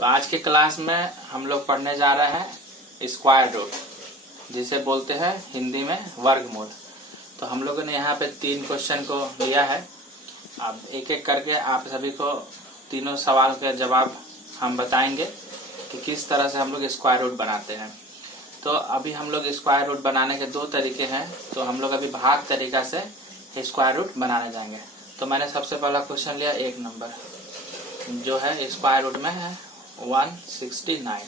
तो आज के क्लास में हम लोग पढ़ने जा रहे हैं स्क्वायर रूट, जिसे बोलते हैं हिंदी में वर्गमूल। तो हम लोगों ने यहाँ पे 3 क्वेश्चन को लिया है। अब एक एक करके आप सभी को तीनों सवाल के जवाब हम बताएंगे कि किस तरह से हम लोग स्क्वायर रूट बनाते हैं। तो अभी हम लोग स्क्वायर रूट बनाने के 2 तरीके हैं। तो हम लोग अभी भाग तरीका से स्क्वायर रूट बनाने जाएंगे। तो मैंने सबसे पहला क्वेश्चन लिया 1 नंबर, जो है स्क्वायर रूट में है 169।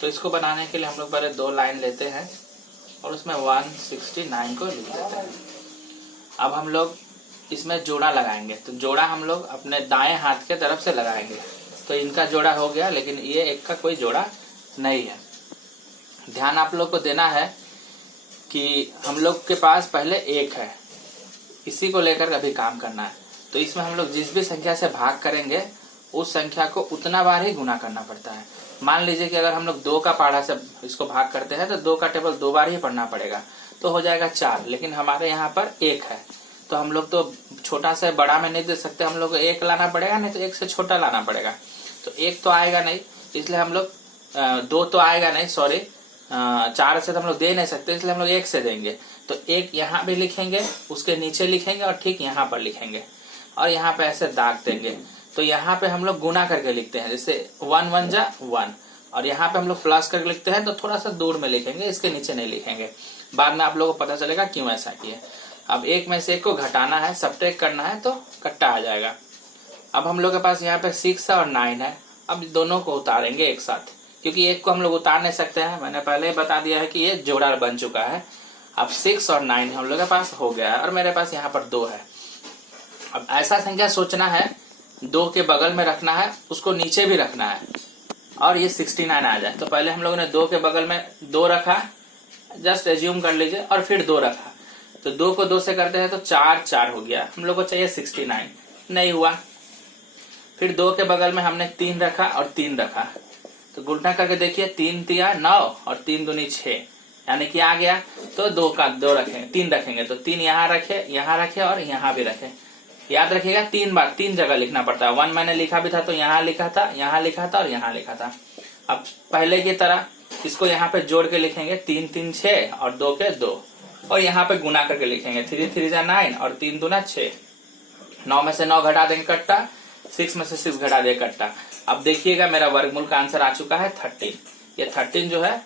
तो इसको बनाने के लिए हम लोग पहले 2 लाइन लेते हैं और उसमें 169 को लिख देते हैं। अब हम लोग इसमें जोड़ा लगाएंगे। तो जोड़ा हम लोग अपने दाएं हाथ के तरफ से लगाएंगे। तो इनका जोड़ा हो गया, लेकिन ये एक का कोई जोड़ा नहीं है। ध्यान आप लोग को देना है कि हम लोग के पास पहले 1 है, इसी को लेकर अभी काम करना है। तो इसमें हम लोग जिस भी संख्या से भाग करेंगे उस संख्या को उतना बार ही गुना करना पड़ता है। मान लीजिए कि अगर हम लोग 2 का पहाड़ा से इसको भाग करते हैं तो 2 का टेबल 2 बार ही पढ़ना पड़ेगा, तो हो जाएगा 4। लेकिन हमारे यहाँ पर 1 है, तो हम लोग तो छोटा से बड़ा में नहीं दे सकते, हम लोग को 1 लाना पड़ेगा, नहीं तो 1 से छोटा लाना पड़ेगा। तो 1 तो आएगा नहीं, इसलिए हम लोग 2 तो आएगा नहीं, सॉरी 4 से तो हम लोग दे नहीं सकते, इसलिए हम लोग 1 से देंगे। तो 1 यहाँ भी लिखेंगे, उसके नीचे लिखेंगे और ठीक यहाँ पर लिखेंगे और यहाँ पे ऐसे दाग देंगे। तो यहाँ पे हम लोग गुना करके लिखते हैं, जैसे 1 1 जा 1, और यहाँ पे हम लोग प्लस करके लिखते हैं। तो थोड़ा सा दूर में लिखेंगे, इसके नीचे नहीं लिखेंगे। बाद में आप लोगों को पता चलेगा क्यों ऐसा किए। अब 1 में से 1 को घटाना है, सब्ट्रैक्ट करना है, तो कट्टा आ जाएगा। अब हम लोग के पास यहाँ पे 6 और 9 है। अब दोनों को उतारेंगे एक साथ, क्योंकि 1 को हम लोग उतार नहीं सकते हैं। मैंने पहले ही बता दिया है कि ये जोड़ा बन चुका है। अब 6 और 9 हम लोग के पास हो गया है और मेरे पास यहाँ पर 2 है। अब ऐसा संख्या सोचना है, 2 के बगल में रखना है, उसको नीचे भी रखना है और ये 69 आ जाए। तो पहले हम लोगों ने 2 के बगल में 2 रखा, जस्ट एज्यूम कर लीजिए, और फिर 2 रखा। तो 2 को 2 से करते हैं तो 4 4 हो गया। हम लोग को चाहिए 69, नहीं हुआ। फिर 2 के बगल में हमने 3 रखा और 3 रखा। तो गुणा करके देखिए, 3 तिया 9 और 3 दूनी 6, यानी कि आ गया। तो 2 का 2 रखेंगे, 3 रखेंगे, तो 3 यहाँ रखे और यहाँ भी रखे। याद रखिएगा 3 बार 3 जगह लिखना पड़ता है। 1 मैंने लिखा भी था तो यहाँ लिखा था, यहाँ लिखा था और यहाँ लिखा था। अब पहले की तरह इसको यहाँ पे जोड़ के लिखेंगे, 3 3 6 और 2 के 2, और यहाँ पे गुना करके लिखेंगे, 3 3 9 और 3 दूना 6। 9 में से 9 घटा देंगे कट्टा, 6 में से 6 घटा देंगे कट्टा। अब देखिएगा मेरा वर्गमूल का आंसर आ चुका है 13। ये 13 जो है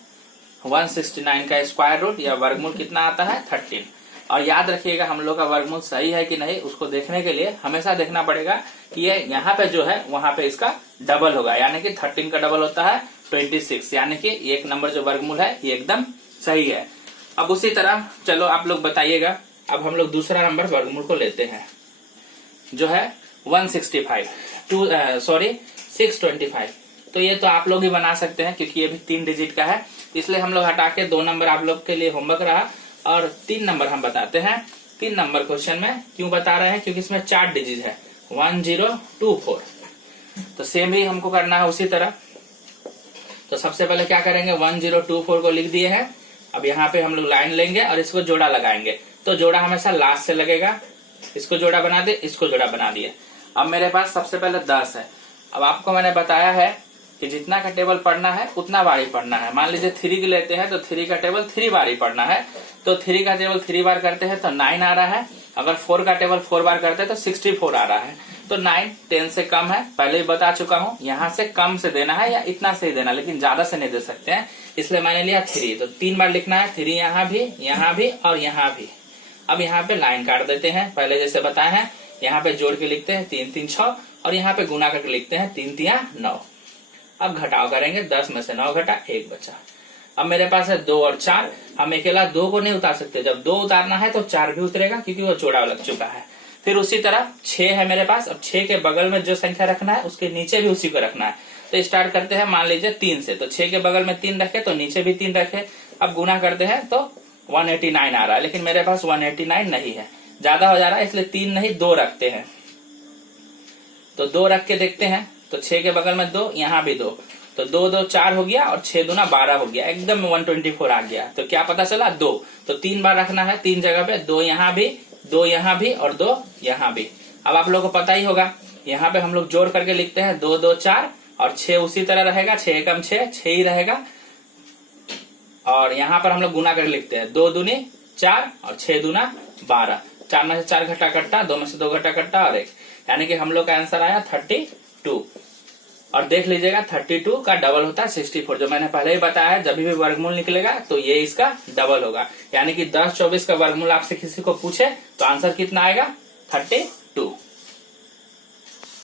169 का स्क्वायर रूट या वर्गमूल कितना आता है 13। और याद रखिएगा हम लोग का वर्गमूल सही है कि नहीं, उसको देखने के लिए हमेशा देखना पड़ेगा कि ये यहाँ पे जो है वहां पे इसका डबल होगा, यानी कि 13 का डबल होता है 26, यानी कि 1 नंबर जो वर्गमूल है ये एकदम सही है। अब उसी तरह चलो आप लोग बताइएगा। अब हम लोग दूसरा नंबर वर्गमूल को लेते हैं, जो है 625। तो ये तो आप लोग ही बना सकते हैं, क्योंकि ये भी 3 डिजिट का है, इसलिए हम लोग हटा के 2 नंबर आप लोग के लिए होमवर्क रहा और 3 नंबर हम बताते हैं। 3 नंबर क्वेश्चन में क्यों बता रहे हैं, क्योंकि इसमें 4 डिजिट है, 1024। तो सेम ही हमको करना है उसी तरह। तो सबसे पहले क्या करेंगे, 1024 को लिख दिए हैं। अब यहाँ पे हम लोग लाइन लेंगे और इसको जोड़ा लगाएंगे। तो जोड़ा हमेशा लास्ट से लगेगा। इसको जोड़ा बना दे, इसको जोड़ा बना दिए। अब मेरे पास सबसे पहले 10 है। अब आपको मैंने बताया है कि जितना का टेबल पढ़ना है उतना बार ही पढ़ना है। मान लीजिए 3 की लेते हैं तो 3 का टेबल 3 बार ही पढ़ना है। तो 3 का टेबल 3 बार करते हैं तो 9 आ रहा है। अगर 4 का टेबल 4 बार करते हैं तो 64 आ रहा है। तो 9 10 से कम है, पहले ही बता चुका हूँ। यहाँ से कम से देना है या इतना से ही देना, लेकिन ज्यादा से नहीं दे सकते हैं, इसलिए मैंने लिया 3। तो 3 बार लिखना है, 3 यहाँ भी और यहाँ भी। अब यहाँ पे लाइन काट देते हैं, पहले जैसे बताए हैं। यहाँ पे जोड़ के लिखते हैं 3 3 6 और यहाँ पे गुना करके लिखते हैं 3 3 9। अब घटाव करेंगे, 10 में से 9 घटा 1 बचा। अब मेरे पास है 2 और 4। हम अकेला 2 को नहीं उतार सकते, जब 2 उतारना है तो 4 भी उतरेगा, क्योंकि वो जोड़ा लग चुका है। फिर उसी तरह 6 है मेरे पास। अब 6 के बगल में जो संख्या रखना है उसके नीचे भी उसी को रखना है। तो स्टार्ट करते हैं, मान लीजिए 3 से। तो 6 के बगल में 3 रखे तो नीचे भी 3 रखे। अब गुना करते हैं तो 189 आ रहा है, लेकिन मेरे पास 189 नहीं है, ज्यादा हो जा रहा है, इसलिए 3 नहीं 2 रखते हैं। तो 2 रख के देखते हैं। तो 6 के बगल में 2, यहाँ भी 2, तो 2 2 4 हो गया और 6 दूना 12 हो गया, एकदम 124 आ गया। तो क्या पता चला 2। तो 3 बार रखना है 3 जगह पे, 2 यहाँ भी, 2 यहाँ भी और 2 यहाँ भी। अब आप लोगों को पता ही होगा, यहाँ पे हम लोग जोड़ करके लिखते हैं 2 2 4 और 6 उसी तरह रहेगा, 6 एकम 6, 6 ही रहेगा। और यहाँ पर हम लोग गुना कर लिखते हैं, 2 दूनी 4 और 6 दूना 12, 4 में से 4 घटा कट्टा, 2 में से 2 घटा कट्टा और 1, यानी कि हम लोग का आंसर आया 32। और देख लीजिएगा 32 का डबल होता है 64, जो मैंने पहले ही बताया है, जब भी वर्गमूल निकलेगा तो ये इसका डबल होगा। यानी कि 10 24 का वर्गमूल आपसे किसी को पूछे तो आंसर कितना आएगा, 32।